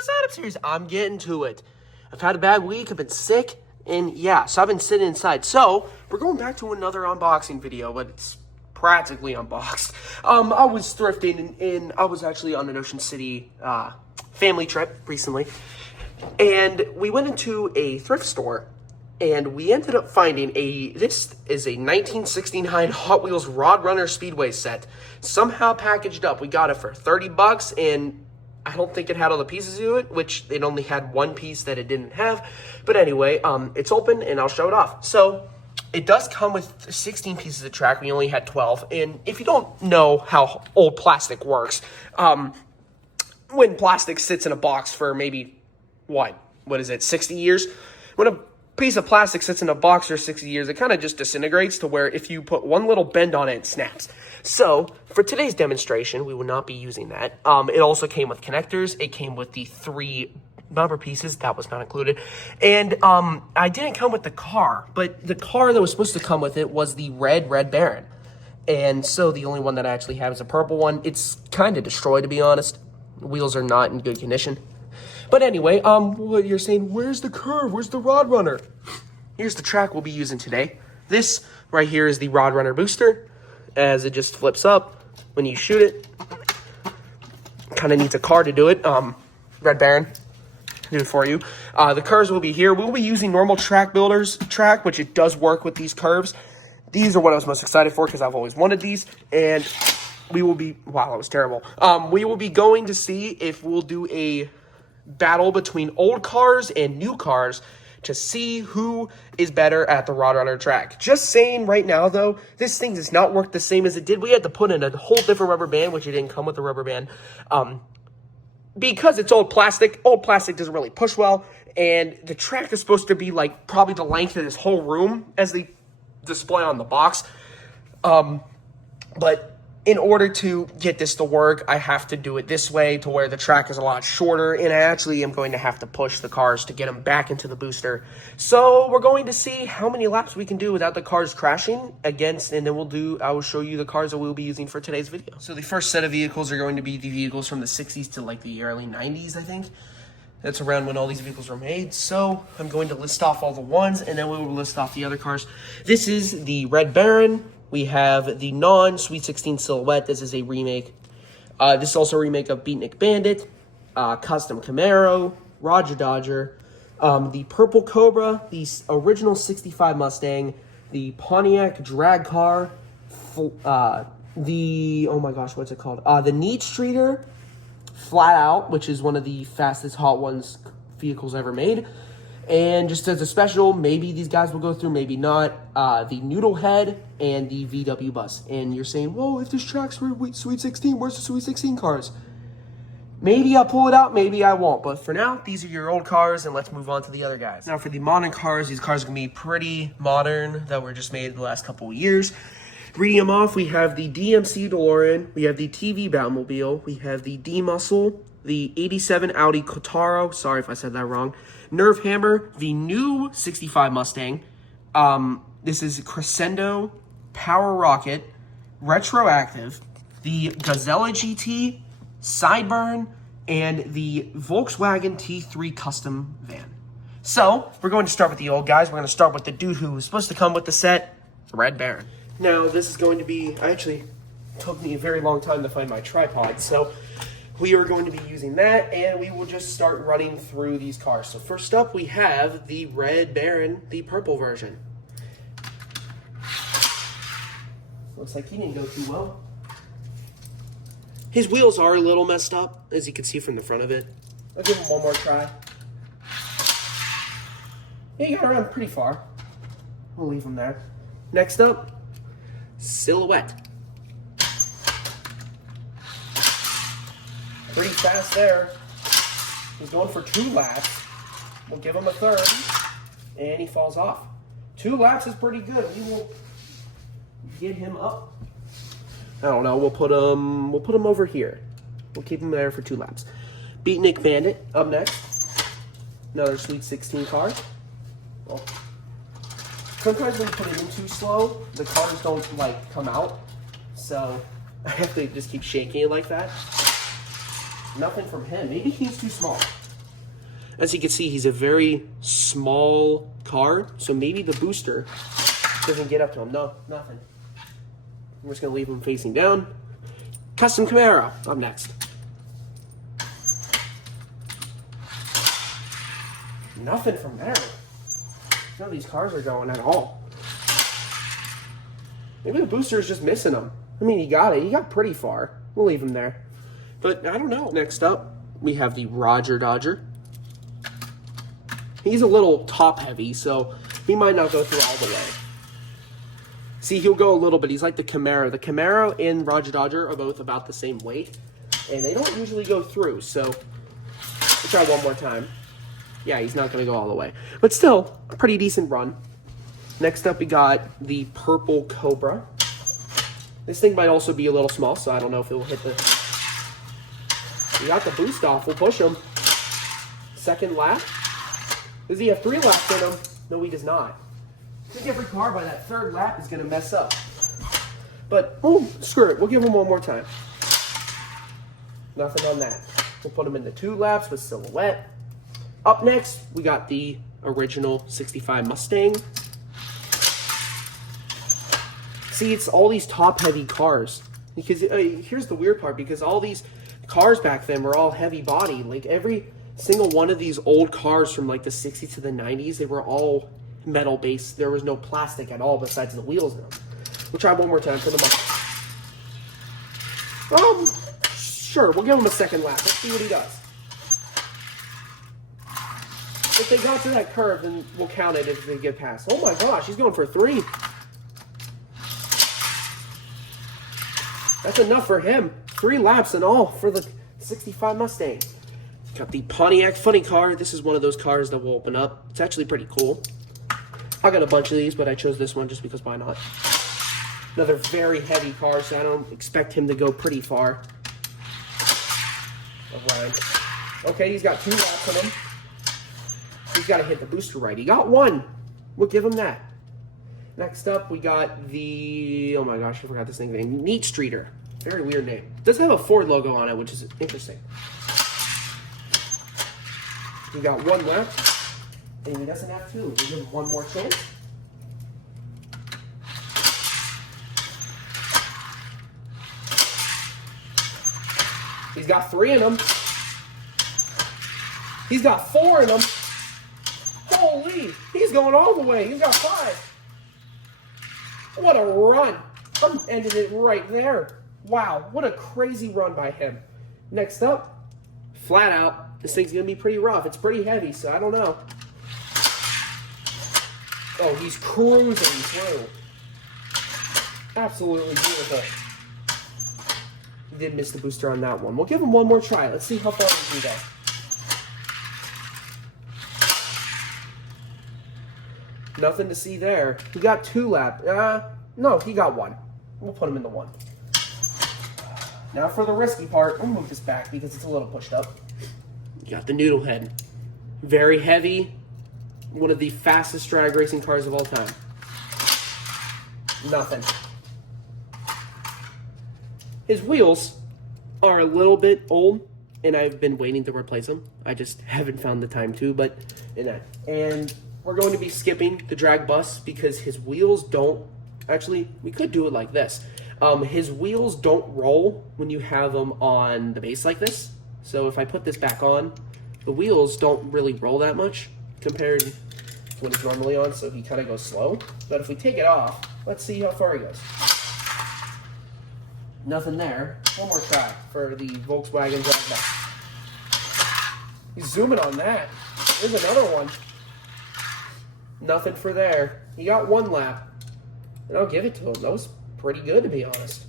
the setup series. I'm getting to it. I've had a bad week. I've been sick. And yeah, so I've been sitting inside. So we're going back to another unboxing video, but it's practically unboxed. I was thrifting and I was actually on an Ocean City family trip recently. And we went into a thrift store and we ended up finding this is a 1969 Hot Wheels Roadrunner Speedway set. Somehow packaged up. We got it for 30 bucks and I don't think it had all the pieces to it, which it only had one piece that it didn't have. But anyway, it's open and I'll show it off. So it does come with 16 pieces of track. We only had 12. And if you don't know how old plastic works, when plastic sits in a box for maybe, what is it, 60 years? When a piece of plastic sits in a box for 60 years, it kind of just disintegrates to where if you put one little bend on it, it snaps. So for today's demonstration, we will not be using that. It also came with connectors. It came with the 3 bumper pieces. That was not included. And I didn't come with the car, but the car that was supposed to come with it was the Red Baron. And so the only one that I actually have is a purple one. It's kind of destroyed, to be honest. The wheels are not in good condition. But anyway, what you're saying, where's the curve? Where's the Roadrunner? Here's the track we'll be using today. This right here is the Roadrunner booster, as it just flips up when you shoot it. Kind of needs a car to do it. Red Baron, do it for you. The curves will be here. We'll be using normal track builders track, which it does work with these curves. These are what I was most excited for because I've always wanted these. And we will be, wow, that was terrible. We will be going to see if we'll do a battle between old cars and new cars to see who is better at the Roadrunner track. Just saying right now, though, this thing does not work the same as it did. We had to put in a whole different rubber band, which it didn't come with a rubber band. Because it's old plastic doesn't really push well, and the track is supposed to be like probably the length of this whole room as they display on the box. But in order to get this to work, I have to do it this way to where the track is a lot shorter, and I actually am going to have to push the cars to get them back into the booster. So we're going to see how many laps we can do without the cars crashing against, and then I will show you the cars that we'll be using for today's video. So the first set of vehicles are going to be the vehicles from the 60s to like the early 90s, I think. That's around when all these vehicles were made. So I'm going to list off all the ones, and then we will list off the other cars. This is the Red Baron. We have the non-Sweet 16 Silhouette. This is a remake. This is also a remake of Beatnik Bandit, Custom Camaro, Rodger Dodger, the Purple Cobra, the original 65 Mustang, the Pontiac Drag Car, the, oh my gosh, what's it called? The Need Streeter, Flat Out, which is one of the fastest Hot Ones vehicles ever made. And just as a special, maybe these guys will go through, maybe not, the Noodle Head and the VW Bus. And you're saying, whoa, if this track's for Sweet 16, where's the Sweet 16 cars? Maybe I'll pull it out, maybe I won't. But for now, these are your old cars, and let's move on to the other guys. Now, for the modern cars, these cars are going to be pretty modern, that were just made in the last couple of years. Reading them off, we have the DMC DeLorean, we have the TV Batmobile, we have the D-Muscle, the 87 Audi Cotaro, sorry if I said that wrong, Nerve Hammer, the new 65 Mustang, this is Crescendo, Power Rocket, Retroactive, the Gazella GT, Sideburn, and the Volkswagen T3 Custom Van. So, we're going to start with the old guys. We're going to start with the dude who was supposed to come with the set, the Red Baron. Now, this is going to be, actually took me a very long time to find my tripod, so we are going to be using that, and we will just start running through these cars. So first up, we have the Red Baron, the purple version. Looks like he didn't go too well. His wheels are a little messed up, as you can see from the front of it. I'll give him one more try. Yeah, he got around pretty far. We'll leave him there. Next up, Silhouette. Pretty fast there. He's going for 2 laps. We'll give him a third, and he falls off. 2 laps is pretty good. We will get him up. I don't know. We'll put him over here. We'll keep him there for 2 laps. Beatnik Bandit up next. Another Sweet 16 car. Well, sometimes when you put it in too slow, the cars don't like come out. So I have to just keep shaking it like that. Nothing from him. Maybe he's too small. As you can see, he's a very small car, so maybe the booster doesn't get up to him. No, nothing. We're just going to leave him facing down. Custom Camaro up next. Nothing from there. None of these cars are going at all. Maybe the booster is just missing him. I mean, he got it. He got pretty far. We'll leave him there. But I don't know. Next up, we have the Rodger Dodger. He's a little top heavy, so he might not go through all the way. See, he'll go a little bit. He's like the Camaro. The Camaro and Rodger Dodger are both about the same weight, and they don't usually go through, so we'll try one more time. Yeah, he's not going to go all the way. But still, a pretty decent run. Next up, we got the Purple Cobra. This thing might also be a little small, so I don't know if it will hit the... We got the boost off. We'll push him. Second lap. Does he have 3 laps in him? No, he does not. I think every car by that 3rd lap is going to mess up. But, oh, screw it. We'll give him one more time. Nothing on that. We'll put him into 2 laps with Silhouette. Up next, we got the original 65 Mustang. See, it's all these top-heavy cars. Because here's the weird part, because all these cars back then were all heavy body. Like, every single one of these old cars from, like, the 60s to the 90s, they were all metal-based. There was no plastic at all besides the wheels in them. We'll try one more time for the Mustang. Sure, we'll give him a second lap. Let's see what he does. If they got to that curve, then we'll count it if they get past. Oh my gosh, he's going for 3. That's enough for him. 3 laps and all for the 65 Mustang. Got the Pontiac Funny Car. This is one of those cars that will open up. It's actually pretty cool. I got a bunch of these, but I chose this one just because why not? Another very heavy car, so I don't expect him to go pretty far. Alright. Okay, he's got 2 laps on him. He's got to hit the booster right. He got 1. We'll give him that. Next up, we got the... Oh my gosh, I forgot this thing's name. Neat Streeter. Very weird name. It does have a Ford logo on it, which is interesting. We got 1 left. And he doesn't have 2. We'll give him one more chance. He's got 3 in him. He's got 4 in him. Holy! He's going all the way. He's got 5. What a run. I'm ending it right there. Wow, what a crazy run by him. Next up, flat out, this thing's going to be pretty rough. It's pretty heavy, so I don't know. Oh, he's cruising through. Absolutely beautiful. He did miss the booster on that one. We'll give him one more try. Let's see how far we can go. Nothing to see there. He got 2 laps. No, he got 1. We'll put him in the 1. Now for the risky part, I'm gonna move this back because it's a little pushed up. You got the Noodle Head. Very heavy. One of the fastest drag racing cars of all time. Nothing. His wheels are a little bit old, and I've been waiting to replace them. I just haven't found the time to, but and we're going to be skipping the drag bus because his wheels don't, actually, we could do it like this. His wheels don't roll when you have them on the base like this. So if I put this back on, the wheels don't really roll that much compared to what it's normally on, so he kind of goes slow. But if we take it off, let's see how far he goes. Nothing there. One more try for the Volkswagen drag bus. He's zooming on that. There's another one. Nothing for there. He got 1 lap. And I'll give it to him. That was pretty good, to be honest.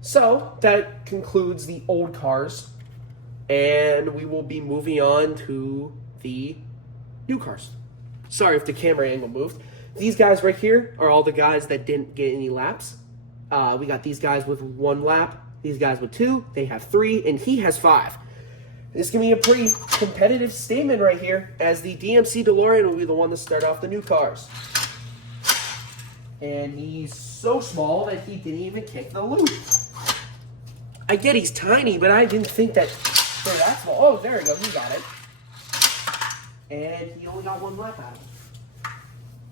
So, that concludes the old cars. And we will be moving on to the new cars. Sorry if the camera angle moved. These guys right here are all the guys that didn't get any laps. We got these guys with 1 lap. These guys with 2. They have 3. And he has 5. This is going to be a pretty competitive statement right here, as the DMC DeLorean will be the one to start off the new cars. And he's so small that he didn't even kick the loop. I get he's tiny, but I didn't think that they're that small. Oh, there we go. He got it. And he only got 1 lap out of it.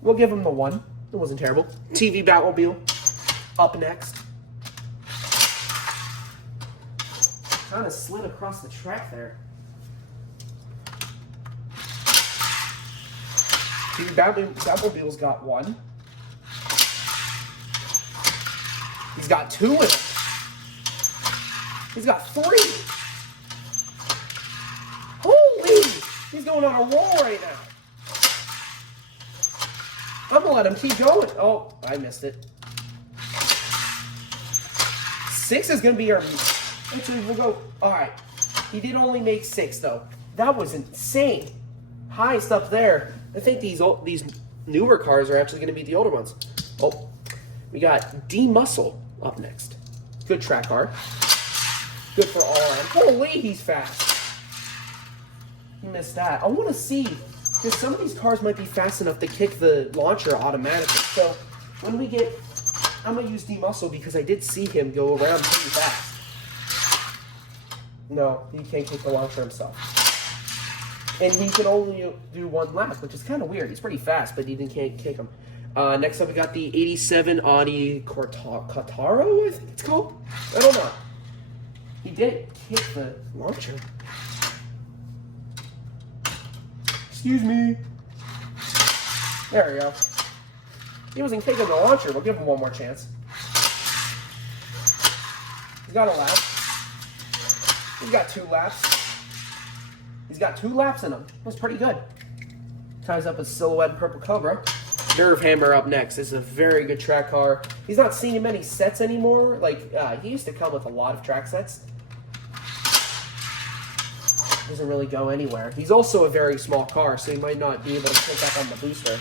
We'll give him the 1. It wasn't terrible. TV Batmobile up next. Kind of slid across the track there. TV Batmobile's got 1. He's got 2 in it. He's got 3. Holy! He's going on a roll right now. I'm gonna let him keep going. Oh, I missed it. 6 is gonna be our... Actually, we'll go... Alright. He did only make 6, though. That was insane. Highest up there. I think these newer cars are actually gonna be the older ones. Oh, we got D-Muscle up next. Good track car. Good for all around. Holy, he's fast. He missed that. I want to see, because some of these cars might be fast enough to kick the launcher automatically. So when we get, I'm going to use D-Muscle because I did see him go around pretty fast. No, he can't kick the launcher himself. And he can only do 1 lap, which is kind of weird. He's pretty fast, but he can't kick him. Next up, we got the 87 Audi Cortaro, I think it's called. I don't know. He did kick the launcher. Excuse me. There we go. He wasn't kicking the launcher. We'll give him 1 more chance. He's got a lap. He's got 2 laps. He's got 2 laps in him. That's pretty good. Ties up a Silhouette and Purple Cobra. Nerve Hammer up next. This is a very good track car. He's not seeing many sets anymore. Like, he used to come with a lot of track sets. Doesn't really go anywhere. He's also a very small car, so he might not be able to pick up on the booster.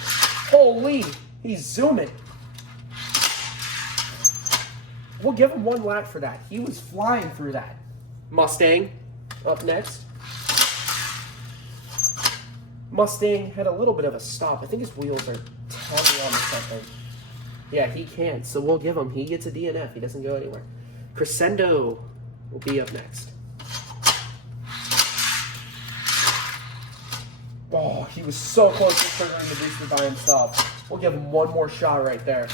Holy! He's zooming. We'll give him 1 lap for that. He was flying through that. Mustang up next. Mustang had a little bit of a stop. I think his wheels are tugging on something. Yeah, he can't, so we'll give him. He gets a DNF. He doesn't go anywhere. Crescendo will be up next. Oh, he was so close to triggering the booster by himself. We'll give him 1 more shot right there.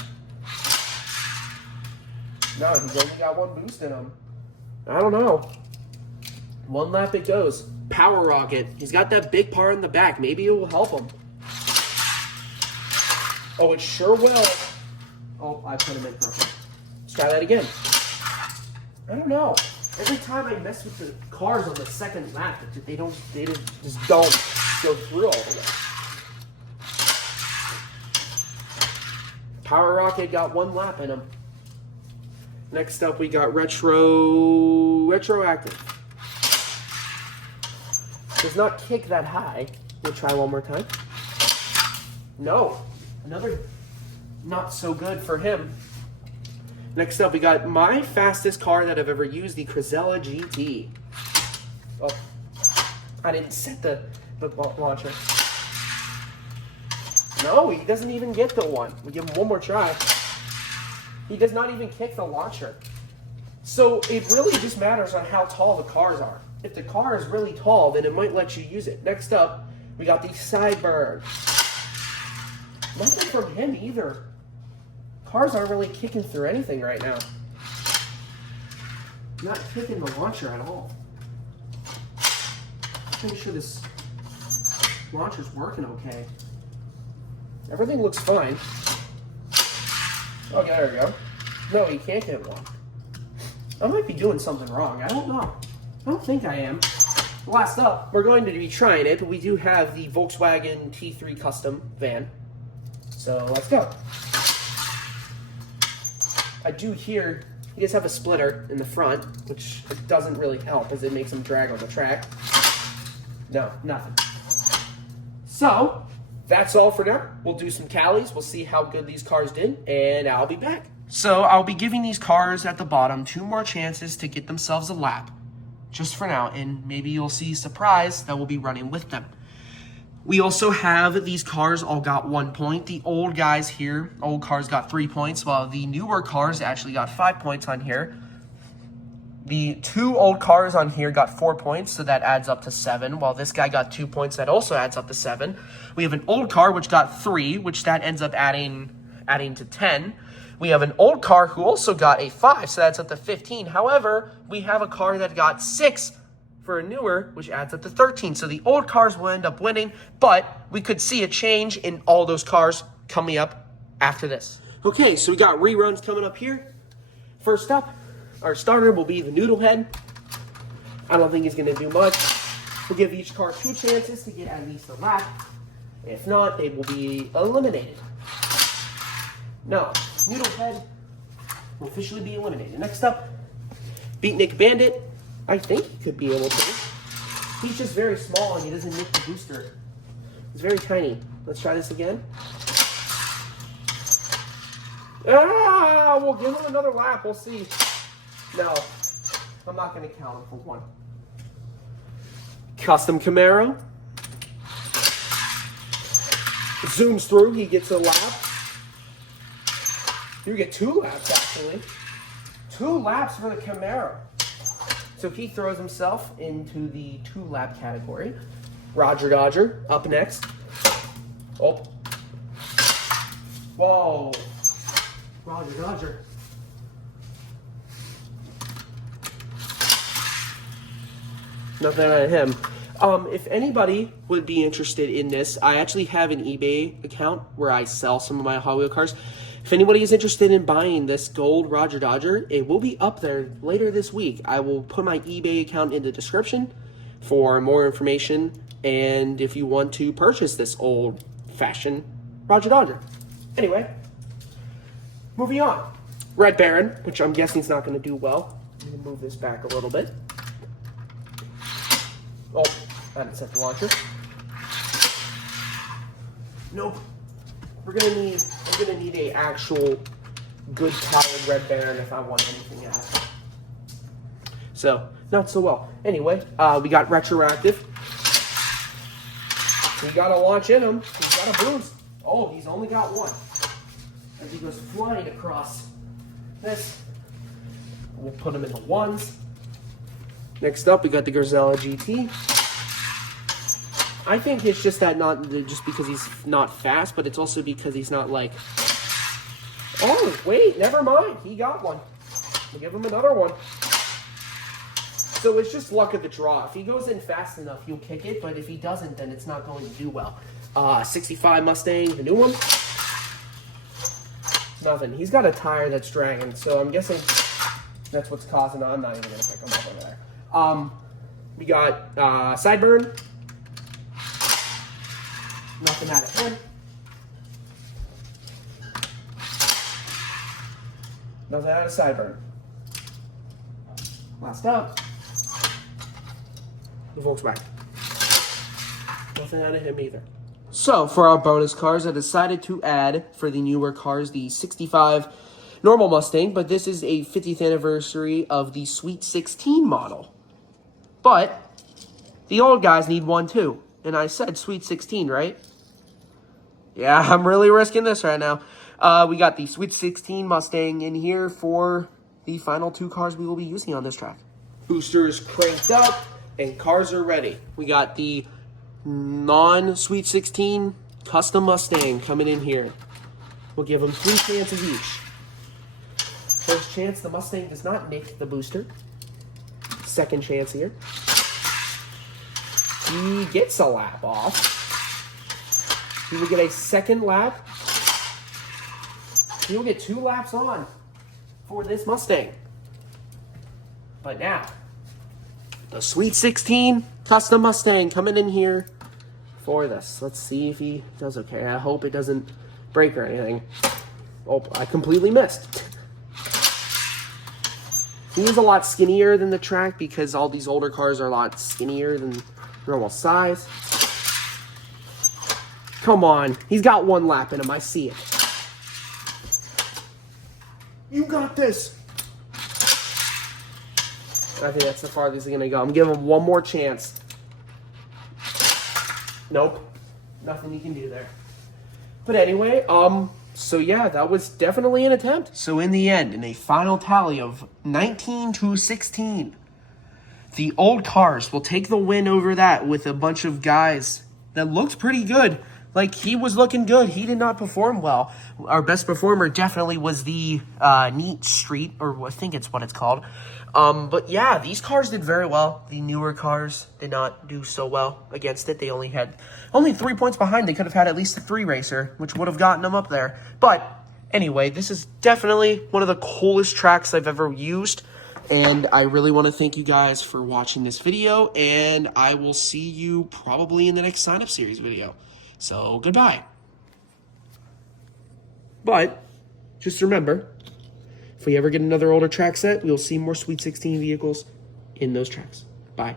No, he's only got 1 boost in him. I don't know. 1 lap it goes. Power Rocket. He's got that big part in the back. Maybe it will help him. Oh, it sure will. Oh, I put him in perfect. Let's try that again. I don't know. Every time I mess with the cars on the 2nd lap, they just don't go through all the way. Power Rocket got 1 lap in him. Next up, we got Retroactive. Does not kick that high. We'll try 1 more time. No. Another not so good for him. Next up, we got my fastest car that I've ever used, the Crizella GT. Oh, I didn't set the launcher. No, he doesn't even get the 1. We give him 1 more try. He does not even kick the launcher. So it really just matters on how tall the cars are. If the car is really tall, then it might let you use it. Next up, we got the Cyberg. Nothing from him either. Cars aren't really kicking through anything right now. Not kicking the launcher at all. Make sure this launcher's working okay. Everything looks fine. Okay, there we go. No, he can't get 1. I might be doing something wrong. I don't know. I don't think I am. Last up, we're going to be trying it, but we do have the Volkswagen T3 Custom van. So let's go. I do hear he does have a splitter in the front, which doesn't really help as it makes him drag on the track. No, nothing. So, that's all for now. We'll do some tallies. We'll see how good these cars did, and I'll be back. So, I'll be giving these cars at the bottom 2 more chances to get themselves a lap. Just for now, and maybe you'll see a surprise that we'll be running with them. We also have these cars all got 1 point. The old guys here, old cars got 3 points, while the newer cars actually got 5 points on here. The 2 old cars on here got 4 points, so that adds up to 7, while this guy got 2 points, that also adds up to 7. We have an old car, which got 3, which that ends up adding to 10. We have an old car who also got a 5, so that's up to 15. However, we have a car that got 6 for a newer, which adds up to 13. So the old cars will end up winning, but we could see a change in all those cars coming up after this. Okay, so we got reruns coming up here. First up, our starter will be the Noodle Head. I don't think he's going to do much. We'll give each car 2 chances to get at least a lap. If not, they will be eliminated. No, Noodle Head will officially be eliminated. Next up, Beatnik Bandit. I think he could be able to. He's just very small and he doesn't nick the booster. He's very tiny. Let's try this again. Ah, we'll give him another lap. We'll see. No, I'm not going to count him for 1. Custom Camaro. Zooms through. He gets a lap. You get 2 laps, actually. 2 laps for the Camaro. So he throws himself into the 2-lap category. Rodger Dodger up next. Oh. Whoa. Rodger Dodger. Nothing out of him. If anybody would be interested in this, I actually have an eBay account where I sell some of my Hot Wheel cars. If anybody is interested in buying this gold Rodger Dodger, it will be up there later this week. I will put my eBay account in the description for more information, and if you want to purchase this old-fashioned Rodger Dodger. Anyway, moving on. Red Baron, which I'm guessing is not going to do well. I'm going to move this back a little bit. Oh, I haven't set the launcher. Nope. I'm gonna need a actual good powered Red Baron if I want anything out. So, not so well. Anyway, we got retroactive. We got a launch in him. He's got a boost. Oh, he's only got 1. As he goes flying across this, we'll put him in the 1s. Next up, we got the Gazella GT. I think it's just that not just because he's not fast, but it's also because he's not like. Oh wait, never mind. He got 1. We'll give him another 1. So it's just luck of the draw. If he goes in fast enough, he'll kick it. But if he doesn't, then it's not going to do well. 65 Mustang, the new one. Nothing. He's got a tire that's dragging, so I'm guessing that's what's causing it. I'm not even gonna pick him up over there. We got Sideburn. Nothing out of him. Nothing out of Sideburn. Last up, the Volkswagen. Nothing out of him either. So, for our bonus cars, I decided to add, for the newer cars, the 65 normal Mustang, but this is a 50th anniversary of the Sweet 16 model. But, the old guys need 1 too. And I said Sweet 16, right? Yeah, I'm really risking this right now. We got the Sweet 16 Mustang in here for the final 2 cars we will be using on this track. Boosters cranked up and cars are ready. We got the non-Sweet 16 custom Mustang coming in here. We'll give them 3 chances each. First chance, the Mustang does not nick the booster. Second chance here. He gets a lap off. He will get a second lap. He will get 2 laps on for this Mustang. But now, the Sweet 16 custom Mustang coming in here for this. Let's see if he does okay. I hope it doesn't break or anything. Oh, I completely missed. He is a lot skinnier than the track because all these older cars are a lot skinnier than normal size. Come on. He's got 1 lap in him. I see it. You got this. I think that's the farthest he's going to go. I'm giving him 1 more chance. Nope. Nothing you can do there. But anyway, So yeah, that was definitely an attempt. So in the end, in a final tally of 19-16, the old cars will take the win over that with a bunch of guys that looked pretty good. Like, he was looking good. He did not perform well. Our best performer definitely was the Neat Street, or I think it's what it's called. But yeah, these cars did very well. The newer cars did not do so well against it. They only had 3 points behind. They could have had at least a 3 racer, which would have gotten them up there. But anyway, this is definitely one of the coolest tracks I've ever used. And I really want to thank you guys for watching this video. And I will see you probably in the next sign-up series video. So, goodbye. But, just remember, if we ever get another older track set, we'll see more Sweet 16 vehicles in those tracks. Bye.